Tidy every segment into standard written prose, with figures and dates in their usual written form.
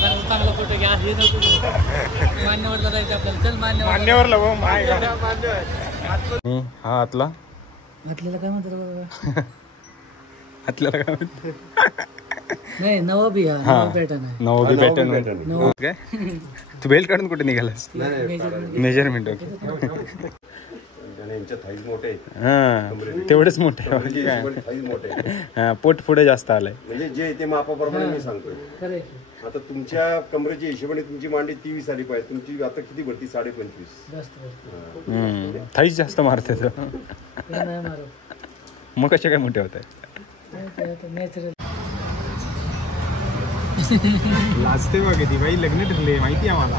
चांगला फोटो घ्या हे नको मान्यवरला जायचं आपल्याला चल मान्यवरला हो माय हा आतला घातलेलं काय म्हणतात आतल्याला काय म्हणते नाही नवाबी पॅटर्न आहे नवबी पॅटर्न काय तू बेल्ट काढून कुठे निघालास मेजरमेंट हा तेवढेच मोठे पोट पुढे जास्त आलंय म्हणजे जे ते मापाप्रमाणे मी सांगतोय आता तुमच्या कमरेच्या हिशोबाने तुमची मांडी 23 आली पाहिजे तुमची आता किती भरती 25.5 थाईच जास्त मारते मग कसे काय मोठे होत आहे लाजते बघ ती बाई लग्न ठरले माहिती आहे मला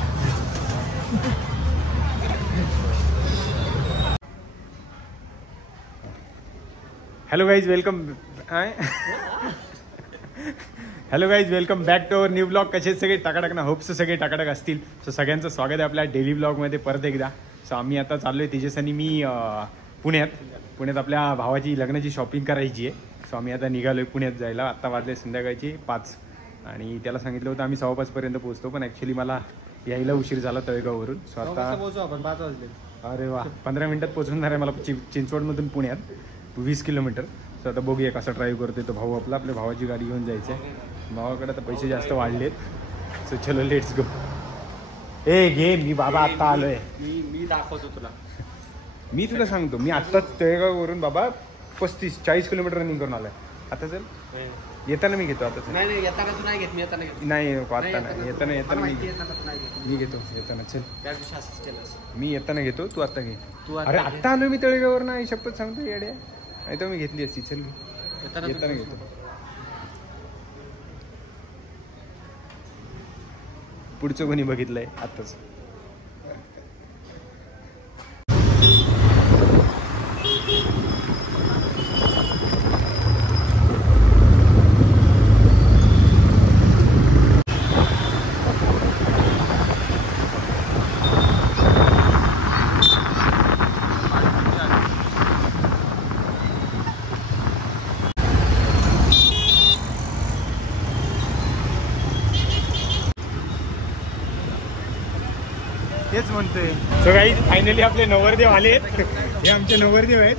hello guys welcome back to our new blog कसे सगळे टाकाटक ना होप्स सगळे टाकाटक असतील सो सगळ्यांचं स्वागत आहे आपल्या डेली ब्लॉगमध्ये परत एकदा सो आम्ही आता चाललो आहे तेजस आणि मी पुण्यात आपल्या भावाची लग्नाची शॉपिंग करायची आहे सो आम्ही आता निघालो आहे पुण्यात जायला आत्ता वाजले संध्याकाळची 5 आणि त्याला सांगितलं होतं आम्ही 5:15 पर्यंत पोहोचतो पण ॲक्च्युली मला यायला उशीर झाला तळेगाववरून सो आता पोहोचू आपण 5 वाजले अरे वा 15 मिनिटात पोहोचणार आहे मला चिंचवडमधून पुण्यात 20 किलोमीटर सो आता बघूया कसा ड्राईव्ह करतोय तो भाऊ आपल्या भावाची गाडी घेऊन जायचं आहे भावाकडे आता पैसे जास्त वाढलेत सो चलो लेट्स गो ए घे मी बाबा आत्ता आलोय मी दाखवतो तुला मी तुला सांगतो मी आत्ताच तळेगाववरून बाबा 35-40 किलोमीटर रनिंग करून आलोय आता चल येताना मी घेतो आता नाही येताना तू नाही घेत मी येताना घेतो नाही आता नाही येताना मी घेतो येताना चल मी येताना घेतो तू आता घे अरे आत्ता आलो मी तळेगाववर नाही शपथ सांगतो येड्या नाही तर मी घेतली असती चल येताना घेतो पुढचं कोणी बघितलंय आत्ताच तेच म्हणतोय सो काही फायनली आपले नवरदेव आले हे आमचे नवरदेव आहेत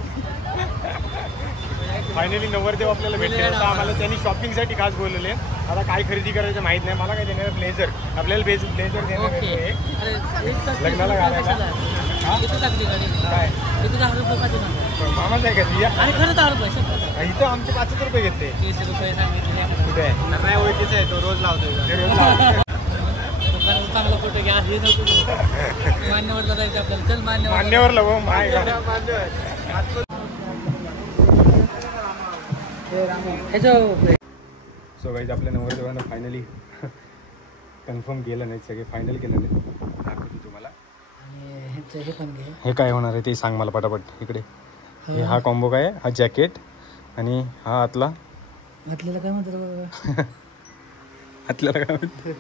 फायनली नवरदेव आपल्याला भेटले होता आम्हाला त्यांनी शॉपिंगसाठी खास बोलवले आता काय खरेदी करायचं माहित नाही मला काय देणार ब्लेझर आपल्याला ब्लेझर देणार लग्नाला घालायला काय मामाच आहे का इथं आमचे 5 रुपये घेते कुठे नाही ओळखीचं आहे तो रोज लावतो चांगला फोटो घ्या हे नको मान्यवरला जायचं आपल्याला चल मान्यवरला हो माय सो गाईज आपल्या नवरदेवांना फायनली कन्फर्म केलं नाही सगळे फायनल केलं नाही दाखवतो तुम्हाला हे काय होणार आहे ते सांग मला पटापट इकडे हे हा कॉम्बो काय हा जॅकेट आणि हा आतला घातलेलं काय म्हणतात आतल्याला काय म्हणते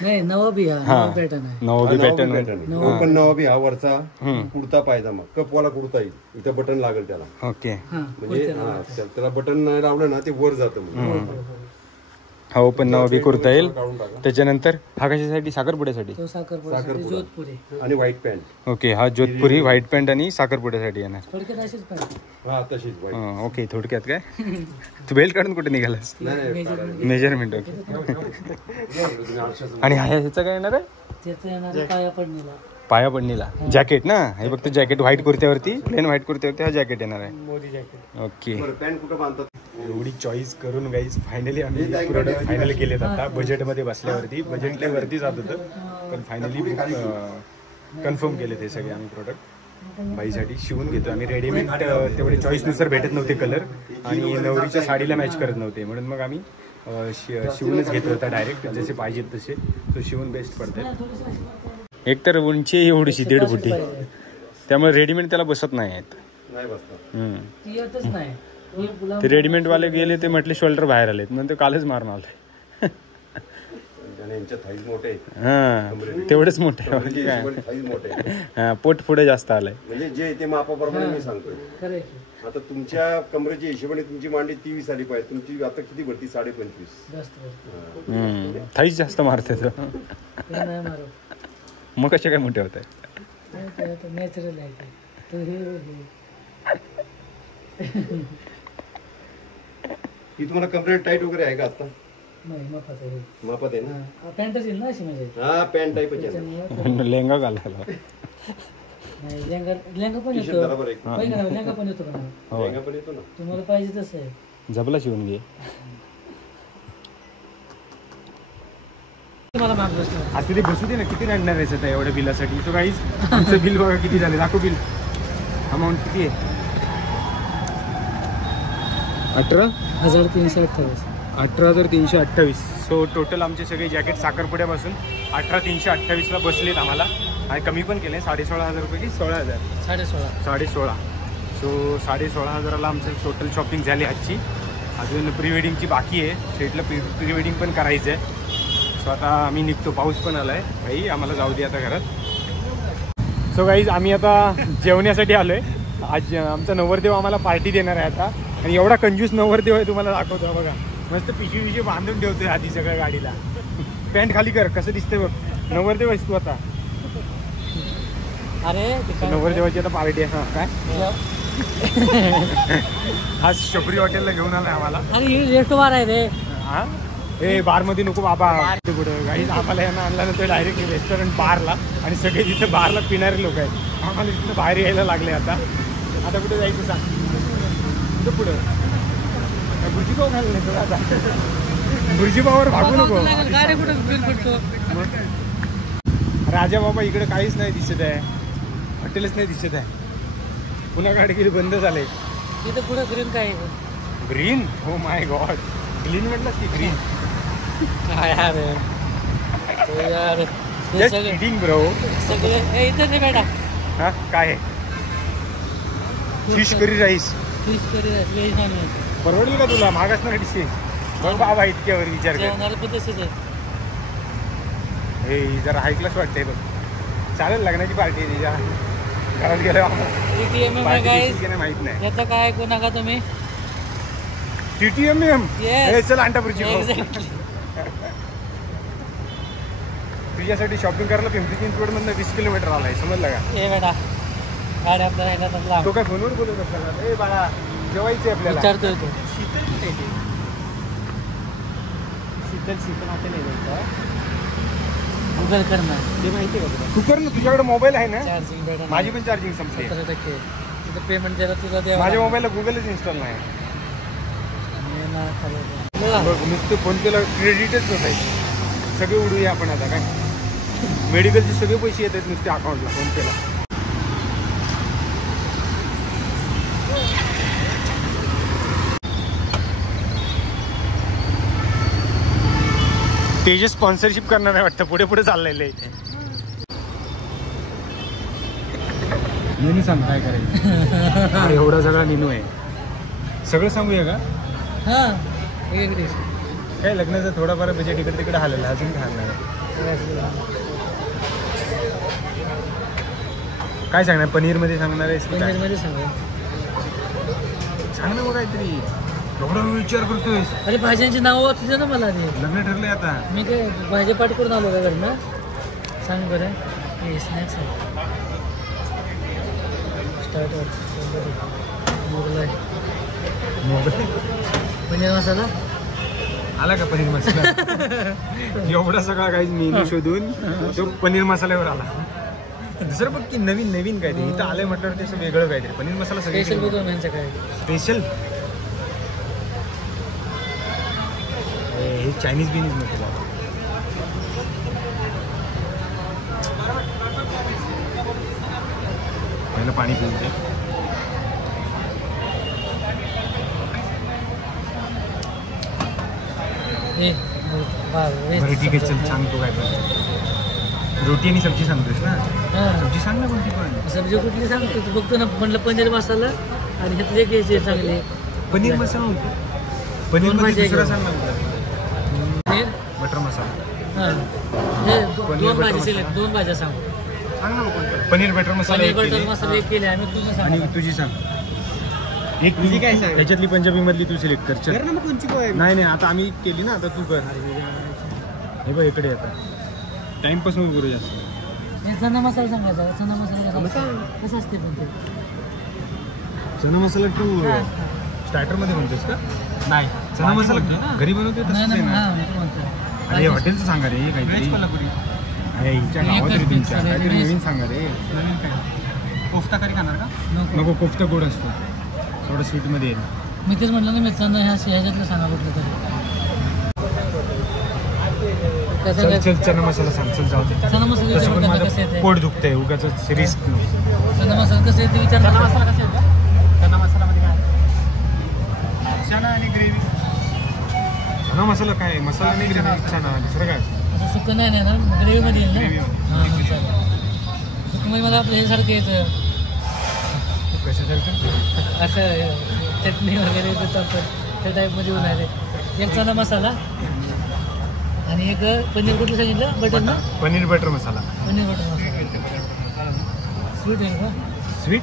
नाही नवाबी पॅटर्न आहे नवबी पॅटर्न पण नवाबी हा वरचा कुर्ता पायजामा कपवाला कुर्ता येईल इथं बटन लागेल त्याला ओके म्हणजे त्याला बटन नाही लावलं ना ते वर जातं हा ओपन नवबी कुर्ता येईल त्याच्यानंतर हा कशासाठी साखरपुड्यासाठी जोधपुरी आणि व्हाईट पॅन्ट ओके हा जोधपुरी व्हाईट पॅन्ट आणि साखरपुड्यासाठी येणार थोडक्यात अशीच हा तशीच ओके थोडक्यात काय तू बेल्ट काढून कुठे निघालास मेजरमेंट ओके आणि ह्याचं काय येणार आहे त्याचं येणार पाया पडणीला जॅकेट ना हे फक्त जॅकेट व्हाईट कुर्त्यावरती प्लेन व्हाईट कुर्त्यावरती हा जॅकेट येणार आहे मोदी जॅकेट ओके पॅन्ट कुठं बांधतात एवढी चॉईस करून गाईज फायनली आम्ही प्रोडक्ट फायनल केलेत आता बजेटमध्ये बसल्यावरती बजेटला वरती जात होतं पण फायनली कन्फर्म केले ते सगळे आम्ही प्रोडक्ट बाईसाठी शिवून घेतो आम्ही रेडीमेड तेवढे चॉईसनुसार भेटत नव्हते कलर आणि नवरीच्या साडीला मॅच करत नव्हते म्हणून मग आम्ही शिवूनच घेतलं होतं डायरेक्ट जसे पाहिजेत तसे तो शिवून बेस्ट पडतात एक तर उंची एवढीशी 1.5 फुटी त्यामुळे रेडीमेड त्याला बसत नाही आहेत ते रेडीमेड वाले गेले ते म्हटले शोल्डर बाहेर आलेत म्हणून ते कालच मारून आले हा तेवढेच मोठे पोट पुढे जास्त आलंय म्हणजे जे ते मापाप्रमाणे मी सांगतोय आता तुमच्या कमरेच्या हिशोबाने तुमची मांडी 23 आली पाहिजे तुमची आता किती भरती 25.5 थाईच जास्त मारते तर ते नाही मारत. मग कसे काय मोठे होत आहे? नाही ते आता नॅचरल आहे ते. तो हे ही तुम्हाला कंप्लेंट टाईट वगैरे आहे का आता? नाही मापाचं आहे. मापात आहे ना? पॅन्टच येईल ना अशी म्हणजे हा पॅन्ट टाईपच आहे. त्याच्यामुळं लेंगा घालायला नाही लेंगा पण टी-शर्ट येतो. बरोबर आहे. पाहिजे ना लेंगा पण येतो का नाही? हो लेंगा पण येतो ना. तुम्हाला पाहिजे तसं आहे. जबला शिवून घे. मला माग बसतो. आज तिथे बसू दे ना, किती रडणार आहे आता एवढ्या बिलासाठी. तो काहीच आमचं बिल बघा किती झाले, दाखव बिल. अमाऊंट किती आहे? 18,328. 18,328. सो टोटल आमचे सगळे जॅकेट साखरपुड्यापासून 18,328ला बसलेत आम्हाला. आणि कमी पण केले, 16,500 रुपये की 16,000? 16,500. सो 16,500ला आमचं टोटल शॉपिंग झाली आजची. अजून प्री वेडिंगची बाकी आहे. सेटला प्री वेडिंग पण करायचं आहे. सो आता आम्ही निघतो, पाऊस पण आला आहे भाई, आम्हाला जाऊ दे आता घरात. सो गाईज आम्ही आता जेवण्यासाठी आलो आहे. आज आमचा नवरदेव आम्हाला पार्टी देणार आहे आता. आणि एवढा कंजूस नवरदेव आहे, तुम्हाला दाखवतो बघा. मस्त पिशवी बांधून ठेवतोय आधी सगळ्या गाडीला. पॅन्ट खाली कर, कसं दिसतंय बघ. नवरदेव आहेस तू आता. अरे नवरदेवाची आता पार्टी आहे. हां काय आज शबरी हॉटेलला घेऊन आलाय आम्हाला. अरे ही रेस्ट बार आहे रे. हां ए बारमध्ये नको बाबा. कुठं गाईज आम्हाला यांना आणल्यानंतर डायरेक्ट रेस्टॉरंट बारला. आणि सगळे तिथे बारला पिणारे लोक आहेत. आम्हाला तिथं बाहेर यायला लागले आता. आता कुठं जायचं सांग? कुठं पुढं बुर्जीपाव घाललं नाही आता. बुर्जीपावर भागू नको. गाडी कुठं बिल पडतो. राजा बाबा इकडे काहीच नाही दिसत आहे. हॉटेलच नाही दिसत आहे. पुन्हा गाडी गेली, बंद झाले. इथं पुढं ग्रीन काय आहे? ग्रीन? हो माय गॉड. ग्रीन म्हटलंस की ग्रीन? काय यार यार जस्ट किडिंग ब्रो. सगळे इथं नाही बेटा. हां काय आहे? Fish curry rice. Fish curry veg non veg. परवडेल का तुला? महाग असणार डिशेस. बघ बाबा इतक्यावर विचार कर. जेवणाला पण तसंच आहे. हे जरा हाय क्लास वाटतंय बघ. चालेल, लग्नाची पार्टी आहे तिच्या घरात गेलो TTMM आहे गाईस. नाही माहित नाही. याचं काय ऐकू नका तुम्ही. TTMM. Yes. चल अंटापुरची Exactly. तुझ्यासाठी शॉपिंग करायला पिंपरी चिंचवडमधनं 20 किलोमीटर आलाय, समजलं का? ए बेटा गाडी आपल्याला येणार लांब. तो काय फोनवर बोलत असला? ए बाळा जेवायचे आपल्याला. विचारतोय तो. शीतल हॉटेल आहे गुगल कर ना. ते माहिती आहे का तुला? तू कर ना, तुझ्याकडे मोबाईल आहे ना? चार्जिंग बेटा. माझी पण चार्जिंग संपली. 17%. तिथं पेमेंट द्यायला तुझा द्यावा. माझ्या मोबाईलला गुगलच इन्स्टॉल नाही. बघा. बघ नुसतं फोन पेला क्रेडिटच होत आहे. सगळे उडूया आपण आता काय. मेडिकलचे सगळे पैसे येत आहेत नुसते अकाउंटला, फोन पेला. तेजस स्पॉन्सरशिप करणार आहे वाटतं. पुढे पुढे चाललेलं आहे. मेनू सांग काय करायचं. एवढा सगळा मेनू आहे. सगळं सांगूया का? हां एक डिश. काय लग्नाचं थोडंफार बजेट इकडे तिकडे हललं. अजून काय हलणार आहे? काय सांगणार? पनीरमध्ये सांगणार आहेस की काय? पनीरमध्ये सांगा. सांग ना मग काहीतरी. एवढा विचार करतोय. अरे भाज्यांची नावं वाचते ना मला ते. लग्न ठरलंय आता. मी काय भाजी पाठ करून आलो का घरनं? सांग बरं. हे स्नॅक्स आहे. स्टार्टर मोगलाई पनीर मसाला आला का पनीर मसाला? एवढा सगळा काही मेनू शोधून तो पनीर मसाल्यावर आला. दुसरं बघ की नवीन नवीन काय ते इथं आलंय म्हटल्यावर ते असं वेगळं काहीतरी. पनीर मसाला स्पेशल सगळं बघून यांचं काय स्पेशल. हे चायनीज बिनीज नको. पहिलं पाणी पिऊन दे. बरं ठीक आहे चल सांगतो काय पण. रोटी आणि सब्जी सांगतोस ना? सब्जी सांग ना कोणती पण. सब्जी कुठली सांगतो तू? बघतो ना म्हणलं पनीर मसाला आणि ह्यातले घ्यायचे चांगले. पनीर मसाला होतो. पनीर मध्ये दुसरा सांग ना. पनीर बटर मसाला. हां दोन भाजी सिलेक्ट. दोन भाज्या सांग. सांग ना कोणतं. पनीर बटर मसाला पनीर एक बटर केली. मसाला एक केले आम्ही. तुझं सांग. आणि तुझी सांग. एक तुझी काय सांग. त्याच्यातली पंजाबी मधली तू सिलेक्ट कर. चल. नाही नाही आता आम्ही केली ना, आता तू कर. हे बघ इकडे येतात टाइमपास नको करू जास्त. हे चना मसाला सांगायचा. चना मसाला कसं असते पण ते चना मसाला तू स्टार्टर मध्ये म्हणतोस का? नाही चना मसाला घरी बनवते नाही तसं नाही ना. हां मी म्हणतो अरे हॉटेलचं सांगा रे काहीतरी. अरे हिच्या गावात रे तुमच्या काहीतरी नवीन सांगा रे. कोफ्ता करी खाणार का? नको कोफ्ता गोड असतो थोडं स्वीट मध्ये येईल. मी तेच म्हटलं ना मी चना ह्याच्यातलं सांगा म्हटलं तरी कसं चल काय चल चना मसाला सांग चल जाऊ दे. चना मसाला तसं पण कसं माझं येते पोट दुखतंय उगाच रिस्क. चना मसाला कसं येते विचार चना करा. मसाला कसा येतो? चना मसाल्यामध्ये काय? चना आणि ग्रेव्ही. चना मसाला काय मसाला आणि ग्रेव्ही चना दुसरं काय? असं सुकं नाही ना ग्रेव्हीमध्ये येईल Gravy ना. मध्ये. हां हां चालेल. सुकं मला आपलं हे सारखं येतं कशासारखं? असं चटणी वगैरे देतो आपण त्या टाईपमध्ये होणार आहे. एक चना मसाला आणि एक पनीर कुठलं सांगितलं बटर ना. पनीर बटर मसाला. पनीर बटर मसाला स्वीट आहे का? स्वीट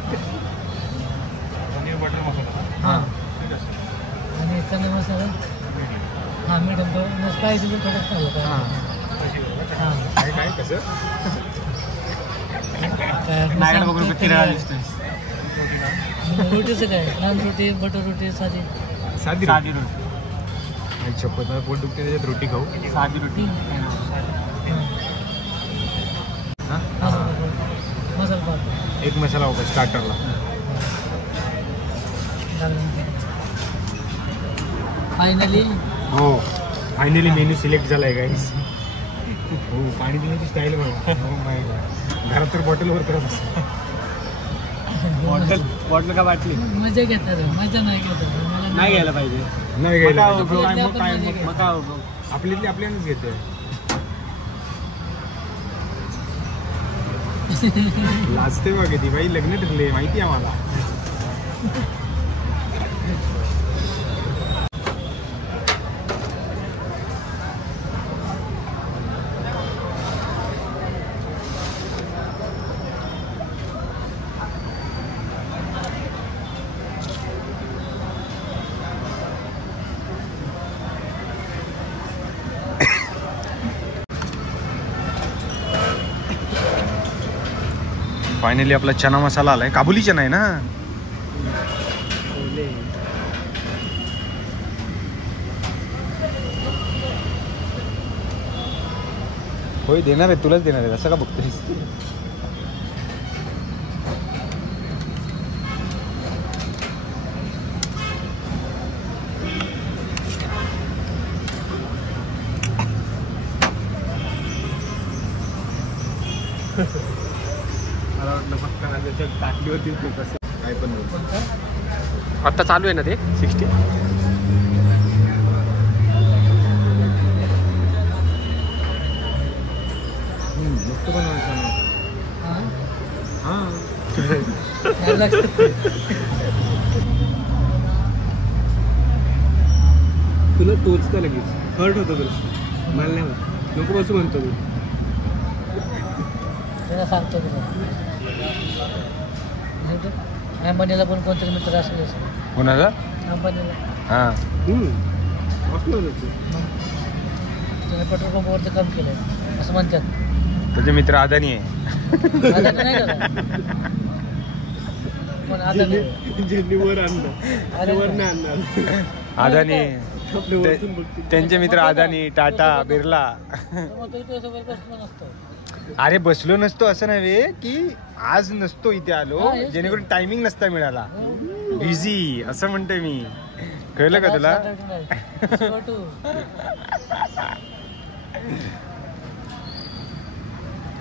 पनीर बटर मसाला. हां आणि चना मसाला हां मीडियम थोडं स्पायसी थोडं चाललं का? हां काय काय कसं? काय माझ्याकडे बघून सांगते किराणा ते दिसतोय. रोटीचं काय नान रोटी बटर रोटी साधी साधी साधी रोटी. रोटी. आई शपथ मला पोट दुखते त्याच्यात रोटी खाऊ. साधी रोटी. हां मसाला पाव एक मसाला होता स्टार्टरला. फायनली हो फायनली मेन्यू सिलेक्ट झालाय गाईस. हो पाणी पिण्याची स्टाईल बघा. हो माय गॉड. घरात तर बॉटलवर करत असतो. बॉटल का बाटली? मजा घेतात मजा नाही घेतात मला नाही घ्यायला पाहिजे. नाही घ्यायला मग पाहिजे. काय मग काय मग काय उपयोग? आपल्यातली आपल्यालाच घेते. लाजते बघ ती बाई लग्न ठरले माहिती आहे आम्हाला. फायनली आपला चना मसाला आलाय. काबुली चना आहे ना. होय देणार आहे तुलाच देणार आहे असं का बघतोयस? मला वाटलं फक्त त्याच्या टाकलीवरती काय पण बोल. आता चालू आहे ना ते 60. मस्त बनवायचं ना. हां हां नाही लक्षात. तुला टोचतं लगेच हर्ट होतं तुला. मला नाही होत. नको बसू म्हणतो तू. त्याला सांगतो तुला अंबानीला पण कोणतरी मित्र असेल कोणाचा? अंबानीला हां असणार तू. त्याने पेट्रोल पंपावरचं काम केलं आहे असं म्हणतात. त्याचे मित्र अदानी आहे. अदानी नाही का पण अदानी ज्यांनी वर आणलं वर नाही आणणार. अदानी आपल्या वरतून बघतील. त्यांचे मित्र अदानी टाटा बिर्ला. मग तो तुझ्यासोबत बसलो नसतो. अरे बसलो नसतो असं नव्हे की आज नसतो इथे आलो हा, हेच जेणेकरून टायमिंग नसता मिळाला. बिझी असं म्हणतोय मी. कळलं का तुला?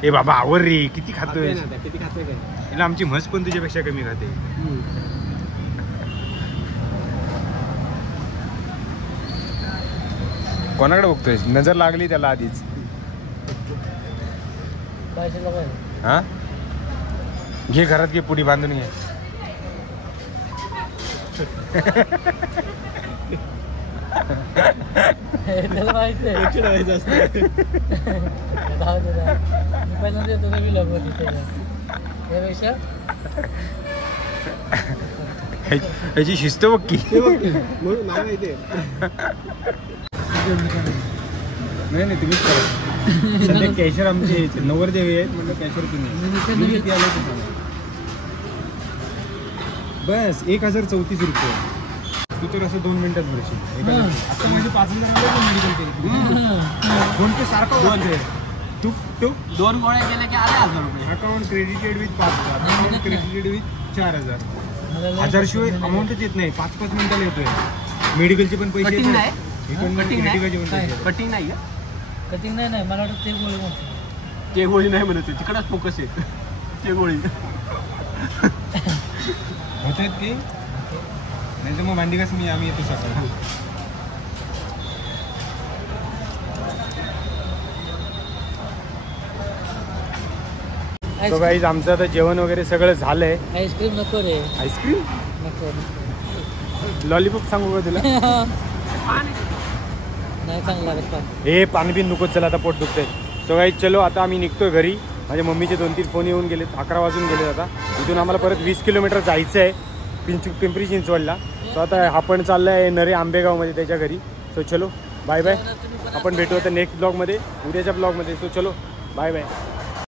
ए बाबा आवर रे किती खातोय. खातोय ना आता. किती खातोय काय? याला आमची म्हस पण तुझ्यापेक्षा कमी खाते. कोणाकडे बघतोय? नजर लागली त्याला आधीच. हा घे घरात घे पुडी बांधून घे. त्याला माहिती आहे. लक्ष ठेवायचं असतं. जाऊ दे ना. मी पहिल्यांदा येतो ना vlog मध्ये त्याच्या. त्यापेक्षा ह्याची शिस्त बघ की. म्हणून नाही माहिती आहे. नाही नाही तुम्हीच करा सध्या कॅशर आमचे यायचे नवरदेवी आहेत म्हणलं कॅशर तुम्ही मी किती आले तुम्हाला बस 1034 रुपये तू तर असं 2 मिनिटात भरशील आता माझे 5,000 आले मेडिकल केले फोन पे सारखा वाजतोय तू 2 गोळ्या गेल्या की आले 1,000 रुपये account credited with 5,000 account credited with 4,000 1000 शिवाय अमाऊंटच येत नाही 5-5 मिनिटाला येतोय मेडिकलचे पण पैसे कटिंग नाही क्रिटिकलचे पण पैसे कटिंग नाही कटिंग नाही मला वाटतं ते गोळी म्हणतो ते गोळी नाही म्हणत तिकडच फोकस आहे ते गोळी होत आहेत की नाही तर मग भांडी कसं आम्ही येतो सकाळी तो गाईज आमचं आता जेवण वगैरे सगळं झालंय आईस्क्रीम नको रे आईस्क्रीम नको लॉलीपॉप सांगू का तुला नाही चांगलं लागत पाणी हे पाणी बिन नकोच चला आता पोट दुखतंय सो गाईज चलो आता आम्ही निघतोय घरी माझ्या मम्मीचे 2-3 फोन येऊन गेलेत 11 वाजून गेलेत आता इथून आम्हाला परत 20 किलोमीटर जायचं आहे पिंपरी चिंचवडला सो आता आपण चाललाय नरे आंबेगावमध्ये त्याच्या घरी सो चलो बाय बाय आपण भेटू आता नेक्स्ट ब्लॉगमध्ये उद्याच्या ब्लॉगमध्ये सो चलो बाय बाय